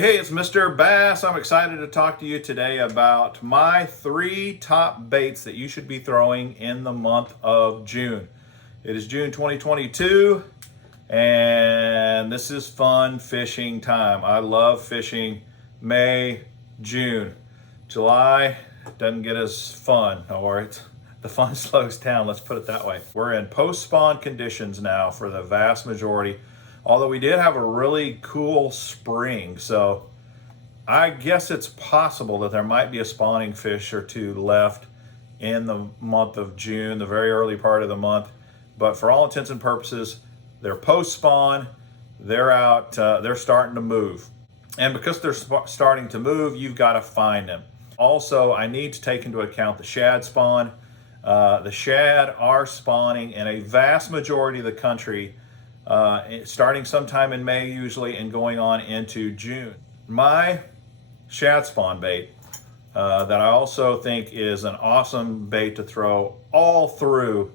Hey, it's Mr. Bass. I'm excited to talk to you today about my 3 top baits that you should be throwing in the month of June. It is June 2022, and this is fun fishing time. I love fishing May, June. July doesn't get as fun, or the fun slows down, let's put it that way. We're in post-spawn conditions now for the vast majority. Although we did have a really cool spring, so I guess it's possible that there might be a spawning fish or two left in the month of June, the very early part of the month. But for all intents and purposes, they're post-spawn, they're out, they're starting to move. And because they're starting to move, you've got to find them. Also, I need to take into account the shad spawn. The shad are spawning in a vast majority of the country starting sometime in May usually and going on into June. My shad spawn bait that I also think is an awesome bait to throw all through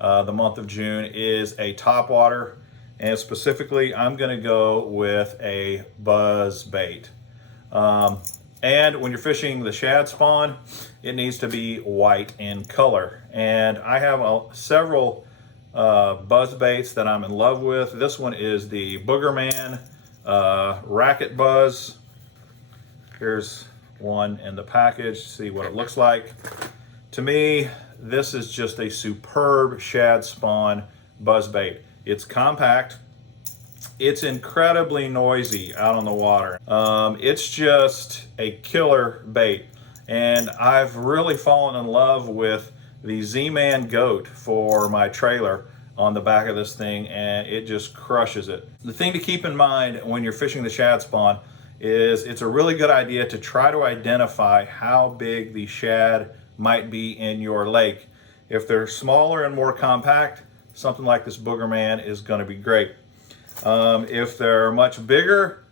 the month of June is a topwater, and specifically I'm going to go with a buzz bait. And when you're fishing the shad spawn, it needs to be white in color, and I have several buzz baits that I'm in love with. This one is the Boogerman Racket Buzz. Here's one in the package. See what it looks like. To me, this is just a superb shad spawn buzz bait. It's compact. It's incredibly noisy out on the water. It's just a killer bait. And I've really fallen in love with the Z-Man goat for my trailer on the back of this thing, and it just crushes it. The thing to keep in mind when you're fishing the shad spawn is it's a really good idea to try to identify how big the shad might be in your lake. If they're smaller and more compact, something like this Boogerman is going to be great. If they're much bigger,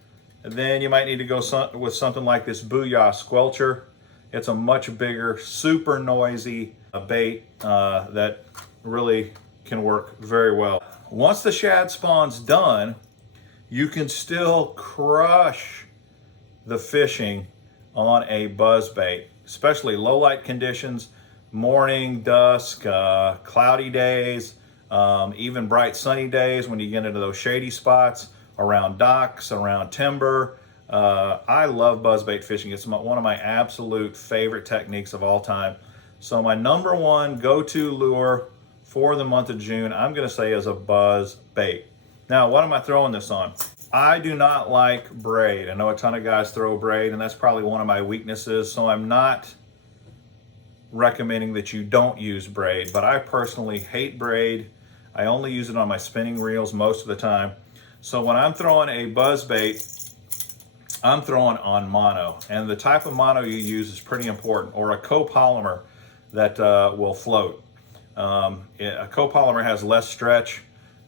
then you might need to go with something like this Booyah Squelcher. It's a much bigger, super noisy bait that really can work very well. Once the shad spawn's done, you can still crush the fishing on a buzz bait, especially low light conditions, morning, dusk, cloudy days, even bright sunny days when you get into those shady spots around docks, around timber. I love buzzbait fishing. It's one of my absolute favorite techniques of all time. So my number one go-to lure for the month of June, I'm going to say, is a buzz bait. Now, what am I throwing this on? I do not like braid. I know a ton of guys throw braid, and that's probably one of my weaknesses, so I'm not recommending that you don't use braid, but I personally hate braid. I only use it on my spinning reels most of the time. So when I'm throwing a buzz bait, I'm throwing on mono, and the type of mono you use is pretty important, or a copolymer that will float. A copolymer has less stretch,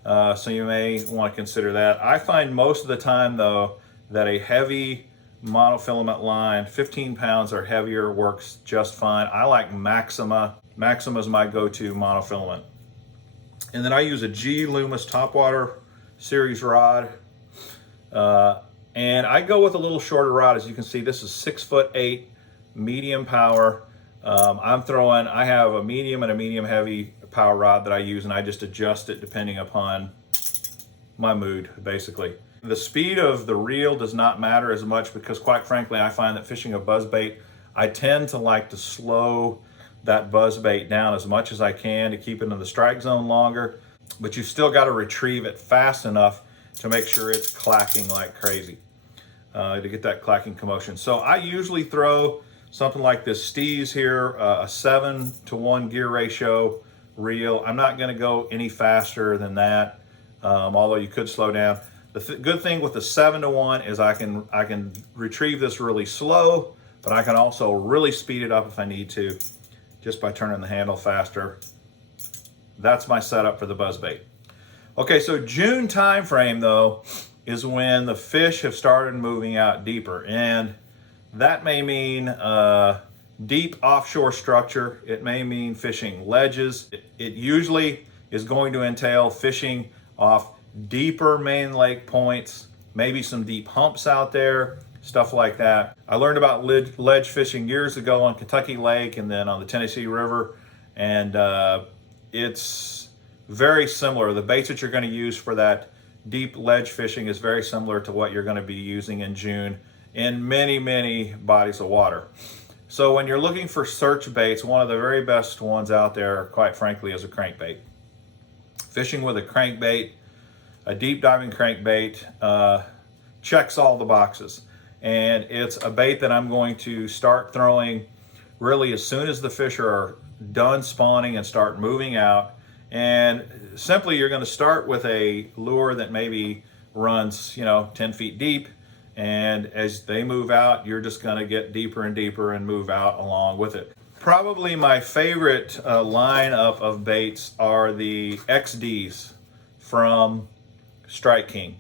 so you may want to consider that. I find most of the time, though, that a heavy monofilament line, 15 pounds or heavier, works just fine. I like Maxima. Maxima is my go-to monofilament. And then I use a G Loomis Topwater series rod. And I go with a little shorter rod. As you can see, this is 6'8", medium power. I have a medium and a medium heavy power rod that I use, and I just adjust it depending upon my mood, basically. The speed of the reel does not matter as much because, quite frankly, I find that fishing a buzzbait, I tend to like to slow that buzzbait down as much as I can to keep it in the strike zone longer, but you've still got to retrieve it fast enough to make sure it's clacking like crazy, to get that clacking commotion. So I usually throw something like this Steez here, a 7-to-1 gear ratio reel. I'm not going to go any faster than that, although you could slow down. The good thing with the 7-to-1 is I can retrieve this really slow, but I can also really speed it up if I need to, just by turning the handle faster. That's my setup for the buzzbait. Okay, so June time frame, though, is when the fish have started moving out deeper, and that may mean deep offshore structure. It may mean fishing ledges. It usually is going to entail fishing off deeper main lake points, maybe some deep humps out there, stuff like that. I learned about ledge fishing years ago on Kentucky Lake and then on the Tennessee River, and it's very similar. The baits that you're going to use for that deep ledge fishing is very similar to what you're going to be using in June in many, many bodies of water. So when you're looking for search baits, one of the very best ones out there, quite frankly, is a crankbait. Fishing with a crankbait, a deep diving crankbait, checks all the boxes. And it's a bait that I'm going to start throwing really as soon as the fish are done spawning and start moving out. And simply you're going to start with a lure that maybe runs 10 feet deep, and as they move out you're just going to get deeper and deeper and move out along with it. Probably my favorite lineup of baits are the XDs from Strike King.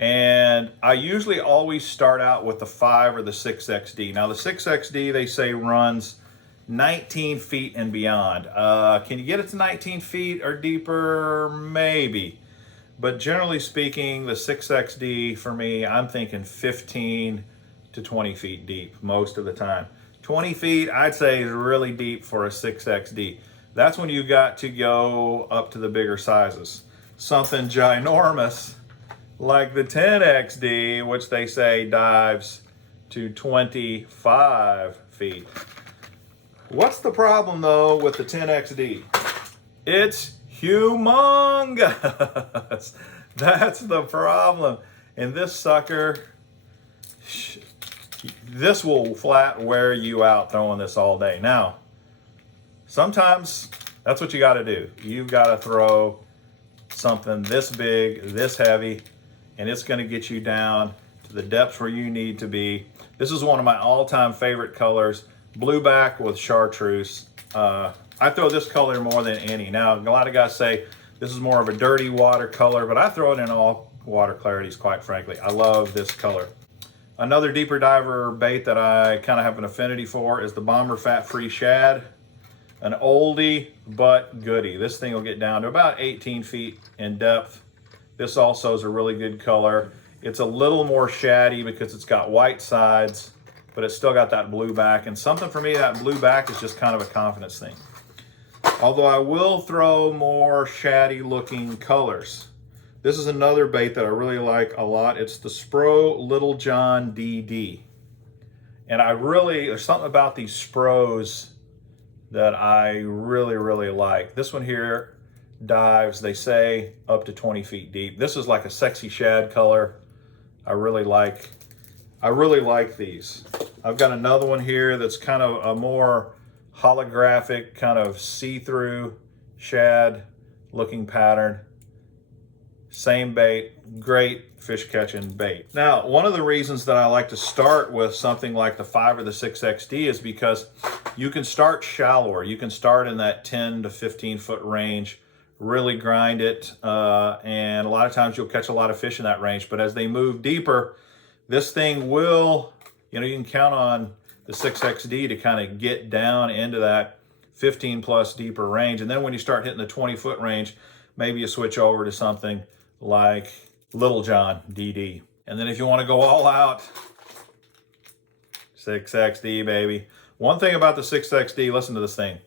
And I usually always start out with the 5 or the 6XD. Now the 6XD they say runs 19 feet and beyond. Can you get it to 19 feet or deeper? Maybe. But generally speaking, the 6XD for me, I'm thinking 15 to 20 feet deep most of the time. 20 feet, I'd say, is really deep for a 6XD. That's when you got to go up to the bigger sizes. Something ginormous like the 10XD, which they say dives to 25 feet. What's the problem though with the 10XD? It's humongous. That's the problem. And this sucker, this will flat wear you out throwing this all day. Now, sometimes that's what you got to do. You've got to throw something this big, this heavy, and it's going to get you down to the depths where you need to be. This is one of my all-time favorite colors, blueback with chartreuse. I throw this color more than any. Now, a lot of guys say this is more of a dirty water color, but I throw it in all water clarities, quite frankly. I love this color. Another deeper diver bait that I kind of have an affinity for is the Bomber Fat-Free Shad. An oldie but goodie. This thing will get down to about 18 feet in depth. This also is a really good color. It's a little more shaddy because it's got white sides, but it's still got that blue back. And something for me, that blue back is just kind of a confidence thing. Although I will throw more shaddy looking colors. This is another bait that I really like a lot. It's the Spro Little John DD. And there's something about these Spros that I really, really like. This one here dives, they say, up to 20 feet deep. This is like a sexy shad color. I really like these. I've got another one here that's kind of a more holographic, kind of see-through shad looking pattern. Same bait, great fish catching bait. Now, one of the reasons that I like to start with something like the 5 or the 6XD is because you can start shallower. You can start in that 10 to 15 foot range, really grind it, and a lot of times you'll catch a lot of fish in that range. But as they move deeper, this thing will, you can count on the 6XD to kind of get down into that 15 plus deeper range. And then when you start hitting the 20 foot range, maybe you switch over to something like Little John DD. And then if you want to go all out, 6XD, baby. One thing about the 6XD, listen to this thing.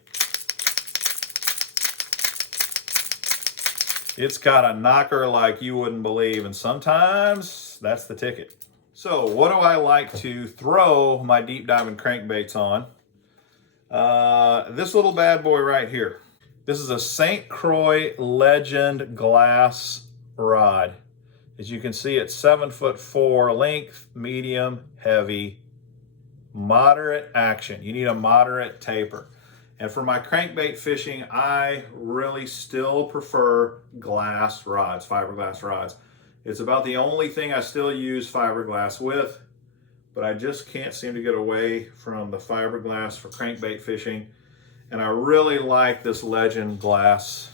It's got a knocker like you wouldn't believe, and sometimes that's the ticket. So what do I like to throw my deep diving crankbaits on? This little bad boy right here. This is a St. Croix Legend glass rod. As you can see, it's 7'4" length, medium, heavy, moderate action. You need a moderate taper. And for my crankbait fishing, I really still prefer glass rods, fiberglass rods. It's about the only thing I still use fiberglass with, but I just can't seem to get away from the fiberglass for crankbait fishing. And I really like this Legend glass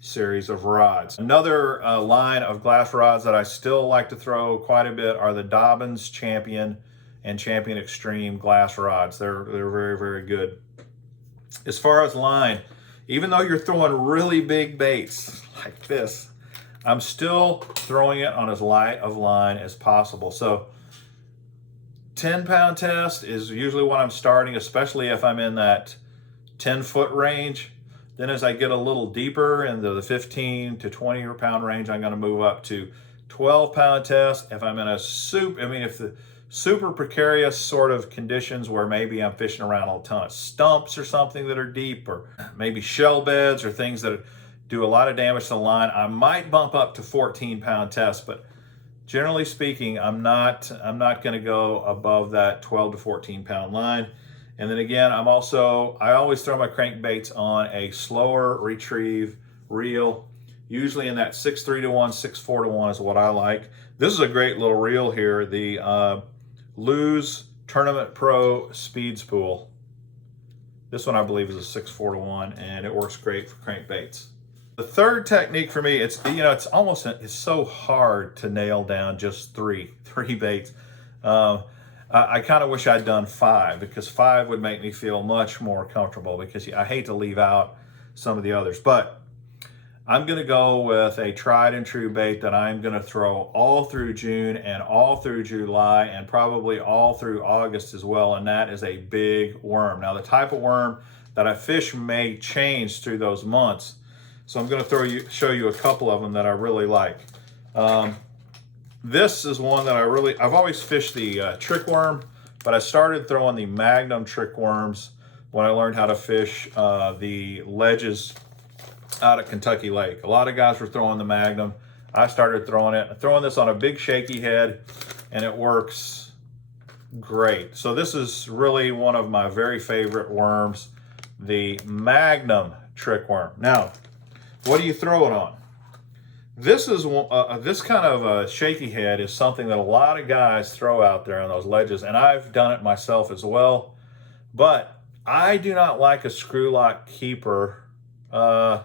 series of rods. Another line of glass rods that I still like to throw quite a bit are the Dobyns Champion and Champion Extreme glass rods. They're very, very good. As far as line, even though you're throwing really big baits like this, I'm still throwing it on as light of line as possible. So 10-pound test is usually what I'm starting, especially if I'm in that 10-foot range. Then as I get a little deeper into the 15 to 20-pound range, I'm going to move up to 12-pound test. If I'm in if the super precarious sort of conditions where maybe I'm fishing around a ton of stumps or something that are deep, or maybe shell beds or things that do a lot of damage to the line, I might bump up to 14-pound test. But generally speaking, I'm not going to go above that 12 to 14-pound line. And then again, I always throw my crankbaits on a slower retrieve reel, usually in that 6.3 to 1, 6.4 to 1 is what I like. This is a great little reel here, the Lose Tournament Pro Speed Spool. This one I believe is a 6.4 to 1, and it works great for crankbaits. The third technique for me, it's so hard to nail down just three baits. I kind of wish I'd done 5, because 5 would make me feel much more comfortable, because I hate to leave out some of the others. But I'm going to go with a tried and true bait that I'm going to throw all through June and all through July and probably all through August as well, and that is a big worm. Now, the type of worm that I fish may change through those months, so I'm going to show you a couple of them that I really like. This is one that I've always fished the trick worm, but I started throwing the Magnum trick worms when I learned how to fish the ledges out at Kentucky Lake. A lot of guys were throwing the Magnum. I started throwing it. I'm throwing this on a big shaky head, and it works great. So this is really one of my very favorite worms, the Magnum trick worm. Now, what do you throw it on? This is this kind of a shaky head is something that a lot of guys throw out there on those ledges, and I've done it myself as well. But I do not like a screw lock keeper. Well,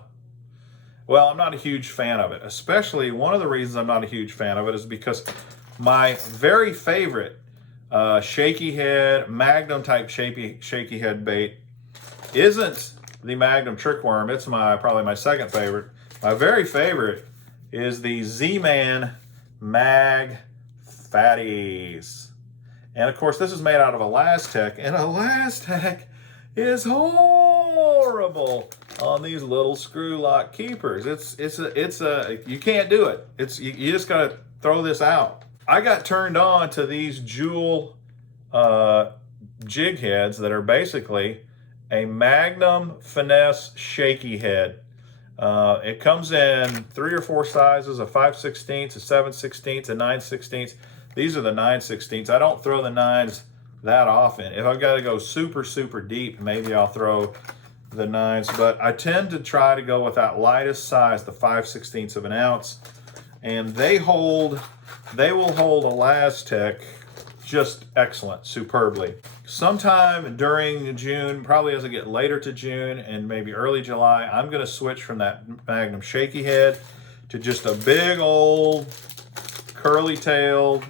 I'm not a huge fan of it. Especially one of the reasons I'm not a huge fan of it is because my very favorite shaky head, Magnum type shaky head bait isn't the Magnum trick worm. It's probably my second favorite. My very favorite is the Z-Man Mag Fatties. And of course, this is made out of Elastec, and Elastec is horrible on these little screw lock keepers. You can't do it. You just gotta throw this out. I got turned on to these Jewel jig heads that are basically a Magnum Finesse shaky head. It comes in 3 or 4 sizes, a 5/16, a 7/16, a 9/16. These are the 9/16. I don't throw the 9s that often. If I've got to go super, super deep, maybe I'll throw the 9s, but I tend to try to go with that lightest size, the 5/16 of an ounce, and they will hold Elastec just excellent, superbly. Sometime during June, probably as I get later to June and maybe early July, I'm going to switch from that Magnum shaky head to just a big old curly-tailed,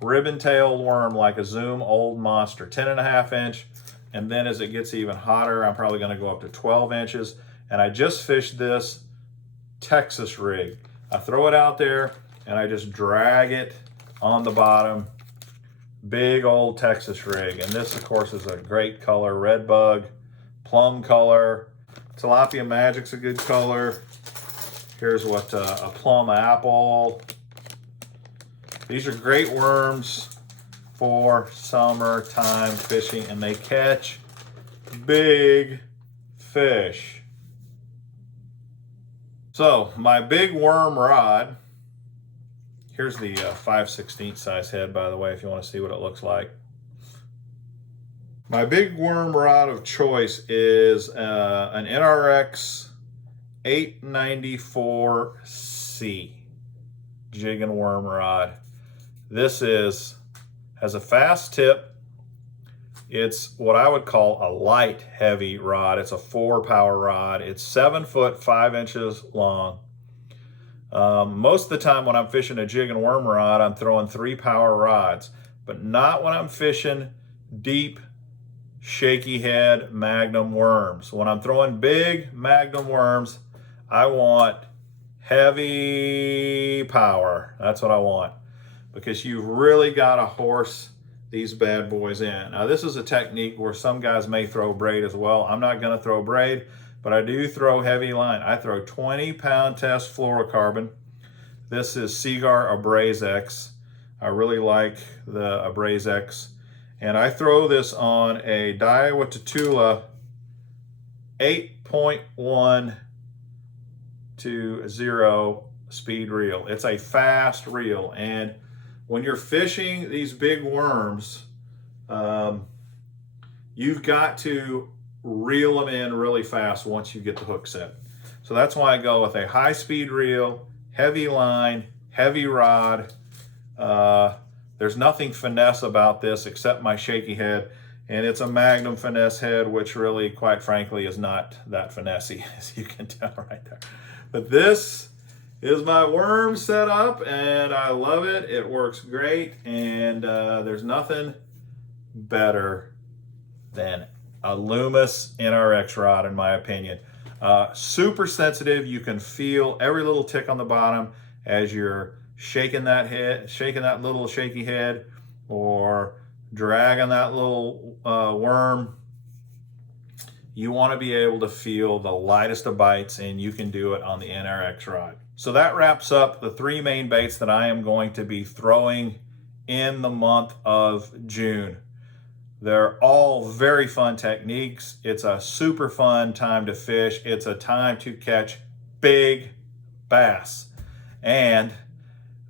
ribbon-tailed worm like a Zoom Old Monster, 10.5 inch. And then as it gets even hotter, I'm probably going to go up to 12 inches. And I just fished this Texas rig. I throw it out there and I just drag it on the bottom. Big old Texas rig. And this, of course, is a great color. Red bug, plum color. Tilapia Magic's a good color. Here's what a plum apple. These are great worms for summertime fishing, and they catch big fish. So my big worm rod, here's the 5/16 size head, by the way, if you want to see what it looks like. My big worm rod of choice is an NRX 894C jig and worm rod. This has a fast tip. It's what I would call a light heavy rod. It's a 4-power rod. It's 7 foot 5 inches long. Most of the time when I'm fishing a jig and worm rod, I'm throwing 3-power rods, but not when I'm fishing deep, shaky head Magnum worms. When I'm throwing big Magnum worms, I want heavy power. That's what I want, because you've really got to horse these bad boys in. Now this is a technique where some guys may throw braid as well. I'm not gonna throw braid, but I do throw heavy line. I throw 20-pound test fluorocarbon. This is Seagar Abrase X. I really like the Abrase X. And I throw this on a Daiwa Tatula 8.1 to 0 speed reel. It's a fast reel, and when you're fishing these big worms, you've got to reel them in really fast once you get the hook set. So that's why I go with a high speed reel, heavy line, heavy rod. There's nothing finesse about this except my shaky head, and it's a Magnum finesse head, which really, quite frankly, is not that finessey, as you can tell right there. But this is my worm setup, and I love it. It works great, and there's nothing better than a Loomis NRX rod, in my opinion. Super sensitive. You can feel every little tick on the bottom as you're shaking that head, shaking that little shaky head, or dragging that little worm. You want to be able to feel the lightest of bites, and you can do it on the NRX rod. So that wraps up the 3 main baits that I am going to be throwing in the month of June. They're all very fun techniques. It's a super fun time to fish. It's a time to catch big bass. And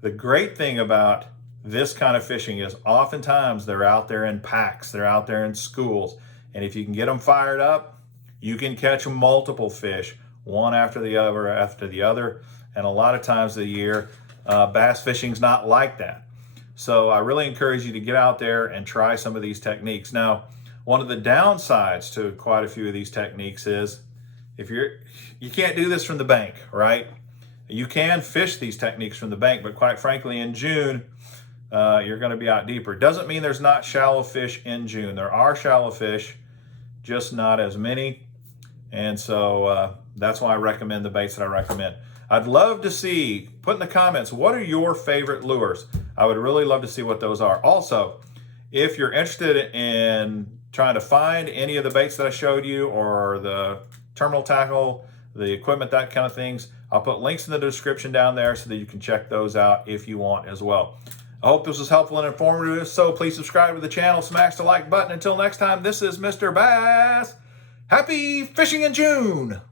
the great thing about this kind of fishing is oftentimes they're out there in packs, they're out there in schools. And if you can get them fired up, you can catch multiple fish, one after the other. And a lot of times of the year, bass fishing's not like that. So I really encourage you to get out there and try some of these techniques. Now, one of the downsides to quite a few of these techniques is you can't do this from the bank, right? You can fish these techniques from the bank, but quite frankly, in June, you're going to be out deeper. Doesn't mean there's not shallow fish in June. There are shallow fish, just not as many. And so that's why I recommend the baits that I recommend. I'd love to see, put in the comments, what are your favorite lures? I would really love to see what those are. Also, if you're interested in trying to find any of the baits that I showed you, or the terminal tackle, the equipment, that kind of things, I'll put links in the description down there so that you can check those out if you want as well. I hope this was helpful and informative, so please subscribe to the channel, smash the like button. Until next time, this is Mr. Bass. Happy fishing in June!